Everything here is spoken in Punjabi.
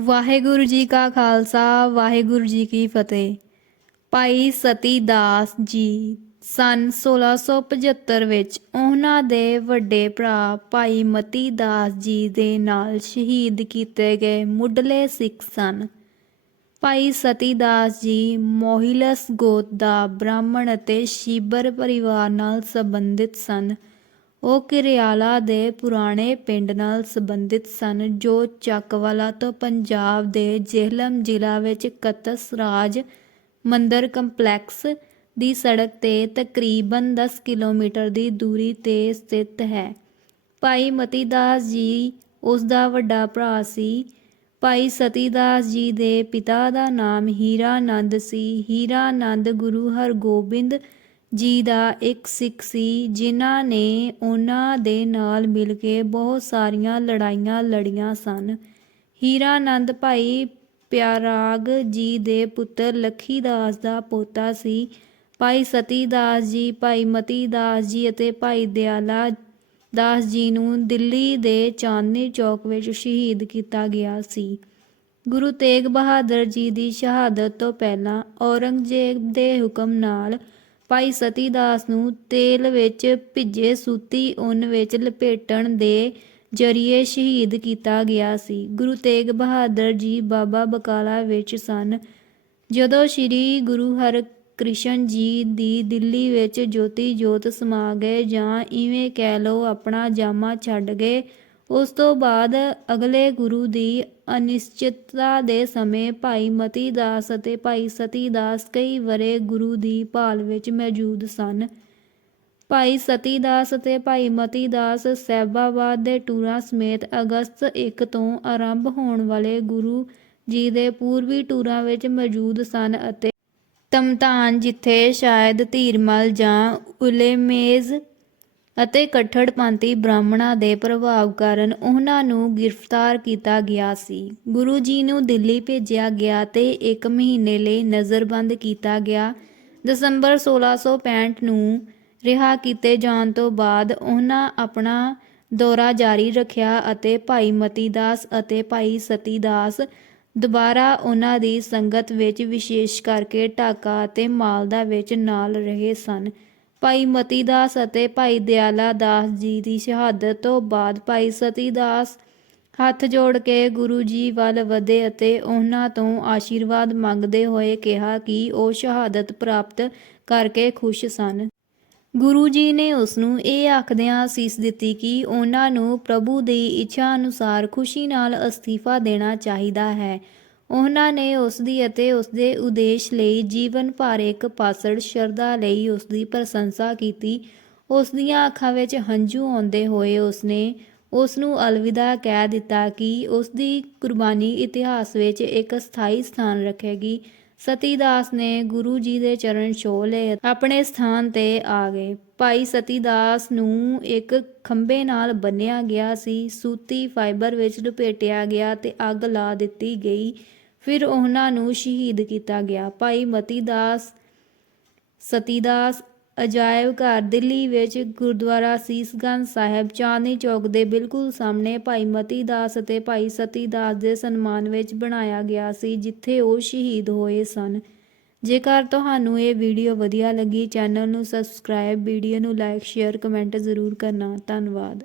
ਵਾਹਿਗੁਰੂ ਜੀ ਕਾ ਖਾਲਸਾ, ਵਾਹਿਗੁਰੂ ਜੀ ਕੀ ਫਤਿਹ। ਭਾਈ ਸਤੀ ਦਾਸ ਜੀ ਸਨ 1675 ਵਿੱਚ ਉਹਨਾਂ ਦੇ ਵੱਡੇ ਭਰਾ ਭਾਈ ਮਤੀ ਦਾਸ ਜੀ ਦੇ ਨਾਲ ਸ਼ਹੀਦ ਕੀਤੇ ਗਏ ਮੁੱਢਲੇ ਸਿੱਖ ਸਨ। ਭਾਈ ਸਤੀ ਦਾਸ ਜੀ ਮੋਹਿਲਸ ਗੋਤ ਦਾ ਬ੍ਰਾਹਮਣ ਅਤੇ ਸ਼ੀਬਰ ਪਰਿਵਾਰ ਨਾਲ ਸੰਬੰਧਿਤ ਸਨ। ਉਹ ਕਿਰਿਆਲਾ ਦੇ ਪੁਰਾਣੇ ਪਿੰਡ ਨਾਲ ਸੰਬੰਧਿਤ ਸਨ, ਜੋ ਚੱਕਵਾਲਾ ਤੋਂ ਪੰਜਾਬ ਦੇ ਜੇਹਲਮ ਜ਼ਿਲ੍ਹਾ ਵਿੱਚ ਕਤਸ ਰਾਜ ਮੰਦਰ ਕੰਪਲੈਕਸ ਦੀ ਸੜਕ ਤੇ ਤਕਰੀਬਨ 10 ਕਿਲੋਮੀਟਰ ਦੀ ਦੂਰੀ ਤੇ ਸਥਿਤ ਹੈ। ਭਾਈ ਮਤੀ ਦਾਸ ਜੀ ਉਸ ਦਾ ਵੱਡਾ ਭਰਾ ਸੀ। ਭਾਈ ਸਤੀ ਦਾਸ ਜੀ ਦੇ ਪਿਤਾ ਦਾ ਨਾਮ ਹੀਰਾਨੰਦ ਸੀ। ਹੀਰਾਨੰਦ ਗੁਰੂ ਹਰਗੋਬਿੰਦ ਜੀ ਦਾ ਇੱਕ ਸਿੱਖ ਸੀ, ਜਿਨ੍ਹਾਂ ਨੇ ਉਹਨਾਂ ਦੇ ਨਾਲ ਮਿਲ ਕੇ ਬਹੁਤ ਸਾਰੀਆਂ ਲੜਾਈਆਂ ਲੜੀਆਂ ਸਨ। ਹੀਰਾਨੰਦ ਭਾਈ ਪਿਆਰਾਗ ਜੀ ਦੇ ਪੁੱਤਰ ਲੱਖੀ ਦਾਸ ਦਾ ਪੋਤਾ ਸੀ। ਭਾਈ ਸਤੀ ਦਾਸ ਜੀ, ਭਾਈ ਮਤੀ ਦਾਸ ਜੀ ਅਤੇ ਭਾਈ ਦਿਆਲਾ ਦਾਸ ਜੀ ਨੂੰ ਦਿੱਲੀ ਦੇ ਚਾਂਦਨੀ ਚੌਕ ਵਿੱਚ ਸ਼ਹੀਦ ਕੀਤਾ ਗਿਆ ਸੀ। ਗੁਰੂ ਤੇਗ ਬਹਾਦਰ ਜੀ ਦੀ ਸ਼ਹਾਦਤ ਤੋਂ ਪਹਿਲਾਂ ਔਰੰਗਜ਼ੇਬ ਦੇ ਹੁਕਮ ਨਾਲ ਭਾਈ ਸਤੀ ਦਾਸ ਨੂੰ ਤੇਲ ਵਿੱਚ ਭਿੱਜੇ ਸੂਤੀ ਉਨ ਵਿੱਚ ਲਪੇਟਣ ਦੇ ਜਰੀਏ ਸ਼ਹੀਦ ਕੀਤਾ ਗਿਆ ਸੀ। ਗੁਰੂ ਤੇਗ ਬਹਾਦਰ ਜੀ ਬਾਬਾ ਬਕਾਲਾ ਵਿੱਚ ਸਨ। ਜਦੋਂ ਸ੍ਰੀ ਗੁਰੂ ਹਰਕ੍ਰਿਸ਼ਨ ਜੀ ਦੀ ਦਿੱਲੀ ਵਿੱਚ ਜੋਤੀ ਜੋਤ ਸਮਾ ਗਏ ਜਾਂ ਇਵੇਂ ਕਹਿ ਲਓ ਆਪਣਾ ਜਾਮਾ ਛੱਡ ਗਏ ਉਸ ਤੋਂ ਬਾਅਦ ਅਗਲੇ ਗੁਰੂ ਦੀ ਅਨਿਸ਼ਚਿਤਤਾ ਦੇ ਸਮੇਂ ਭਾਈ ਮਤੀ ਦਾਸ ਅਤੇ ਭਾਈ ਸਤੀ ਦਾਸ ਕਈ ਵਰੇ ਗੁਰੂ ਦੀ ਭਾਲ ਵਿੱਚ ਮੌਜੂਦ ਸਨ। ਭਾਈ ਸਤੀ ਦਾਸ ਅਤੇ ਭਾਈ ਮਤੀ ਦਾਸ ਸਹਿਬਾਬਾਦ ਦੇ ਟੂਰਾਂ ਸਮੇਤ ਅਗਸਤ 1 ਤੋਂ ਆਰੰਭ ਹੋਣ ਵਾਲੇ ਗੁਰੂ ਜੀ ਦੇ ਪੂਰਬੀ ਟੂਰਾਂ ਵਿੱਚ ਮੌਜੂਦ ਸਨ ਅਤੇ ਤਮਤਾਨ ਜਿੱਥੇ ਸ਼ਾਇਦ ਧੀਰਮਲ ਜਾਂ ਉਲੇਮੇਜ਼ ਅਤੇ ਕੱਠੜਪੰਥੀ ਬ੍ਰਾਹਮਣਾਂ ਦੇ ਪ੍ਰਭਾਵ ਕਾਰਨ ਉਹਨਾਂ ਨੂੰ ਗ੍ਰਿਫਤਾਰ ਕੀਤਾ ਗਿਆ ਸੀ। ਗੁਰੂ ਜੀ ਨੂੰ ਦਿੱਲੀ ਭੇਜਿਆ ਗਿਆ ਤੇ ਇੱਕ ਮਹੀਨੇ ਲਈ ਨਜ਼ਰਬੰਦ ਕੀਤਾ ਗਿਆ। ਦਸੰਬਰ 1665 ਨੂੰ ਰਿਹਾ ਕੀਤੇ ਜਾਣ ਤੋਂ ਬਾਅਦ ਉਹਨਾਂ ਆਪਣਾ ਦੌਰਾ ਜਾਰੀ ਰੱਖਿਆ ਅਤੇ ਭਾਈ ਮਤੀ ਦਾਸ ਅਤੇ ਭਾਈ ਸਤੀ ਦਾਸ ਦੁਬਾਰਾ ਉਹਨਾਂ ਦੀ ਸੰਗਤ ਵਿੱਚ ਵਿਸ਼ੇਸ਼ ਕਰਕੇ ਢਾਕਾ ਅਤੇ ਮਾਲਦਾ ਵਿੱਚ ਨਾਲ ਰਹੇ ਸਨ। ਭਾਈ ਮਤੀ ਦਾਸ ਅਤੇ ਭਾਈ ਦਿਆਲਾ ਦਾਸ ਜੀ ਦੀ ਸ਼ਹਾਦਤ ਤੋਂ ਬਾਅਦ ਭਾਈ ਸਤੀ ਦਾਸ ਹੱਥ ਜੋੜ ਕੇ ਗੁਰੂ ਜੀ ਵੱਲ ਵਧੇ ਅਤੇ ਉਹਨਾਂ ਤੋਂ ਆਸ਼ੀਰਵਾਦ ਮੰਗਦੇ ਹੋਏ ਕਿਹਾ ਕਿ ਉਹ ਸ਼ਹਾਦਤ ਪ੍ਰਾਪਤ ਕਰਕੇ ਖੁਸ਼ ਸਨ। ਗੁਰੂ ਜੀ ਨੇ ਉਸ ਨੂੰ ਇਹ ਆਖਦਿਆਂ ਅਸੀਸ ਦਿੱਤੀ ਕਿ ਉਹਨਾਂ ਨੂੰ ਪ੍ਰਭੂ ਦੀ ਇੱਛਾ ਅਨੁਸਾਰ ਖੁਸ਼ੀ ਨਾਲ ਅਸਤੀਫਾ ਦੇਣਾ ਚਾਹੀਦਾ ਹੈ। ਉਹਨਾਂ ਨੇ ਉਸ ਦੀ ਅਤੇ ਉਸ ਦੇ ਉਦੇਸ਼ ਲਈ ਜੀਵਨ ਭਰ ਇੱਕ ਪਾਸੜ ਸ਼ਰਧਾ ਲਈ ਉਸ ਦੀ ਪ੍ਰਸ਼ੰਸਾ ਕੀਤੀ। ਉਸ ਦੀਆਂ ਅੱਖਾਂ ਵਿੱਚ ਹੰਝੂ ਆਉਂਦੇ ਹੋਏ ਉਸਨੇ ਉਸ ਨੂੰ ਅਲਵਿਦਾ ਕਹਿ ਦਿੱਤਾ ਕਿ ਉਸ ਦੀ ਕੁਰਬਾਨੀ ਇਤਿਹਾਸ ਵਿੱਚ ਇੱਕ ਸਥਾਈ ਸਥਾਨ ਰੱਖੇਗੀ। ਸਤੀਦਾਸ ਨੇ ਗੁਰੂ ਜੀ ਦੇ ਚਰਨ ਛੋਹ ਲਏ, ਆਪਣੇ ਸਥਾਨ ਤੇ ਆ ਗਏ। ਭਾਈ ਸਤੀਦਾਸ ਨੂੰ ਇੱਕ ਖੰਭੇ ਨਾਲ ਬੰਨਿਆ ਗਿਆ ਸੀ, ਸੂਤੀ ਫਾਈਬਰ ਵਿੱਚ ਲਪੇਟਿਆ ਗਿਆ ਤੇ ਅੱਗ ਲਾ ਦਿੱਤੀ ਗਈ। ਫਿਰ ਉਹਨਾਂ ਨੂੰ ਸ਼ਹੀਦ ਕੀਤਾ ਗਿਆ। ਭਾਈ ਮਤੀ ਦਾਸ ਸਤੀਦਾਸ ਅਜਾਇਬ ਘਰ ਦਿੱਲੀ ਵਿੱਚ ਗੁਰਦੁਆਰਾ ਸੀਸਗੰਜ ਸਾਹਿਬ, ਚਾਂਦਨੀ ਚੌਕ ਦੇ ਬਿਲਕੁਲ ਸਾਹਮਣੇ ਭਾਈ ਮਤੀ ਦਾਸ ਅਤੇ ਭਾਈ ਸਤੀ ਦਾਸ ਦੇ ਸਨਮਾਨ ਵਿੱਚ ਬਣਾਇਆ ਗਿਆ ਸੀ, ਜਿੱਥੇ ਉਹ ਸ਼ਹੀਦ ਹੋਏ ਸਨ। ਜੇਕਰ ਤੁਹਾਨੂੰ ਇਹ ਵੀਡੀਓ ਵਧੀਆ ਲੱਗੀ, ਚੈਨਲ ਨੂੰ ਸਬਸਕ੍ਰਾਈਬ, ਵੀਡੀਓ ਨੂੰ ਲਾਈਕ, ਸ਼ੇਅਰ, ਕਮੈਂਟ ਜ਼ਰੂਰ ਕਰਨਾ। ਧੰਨਵਾਦ।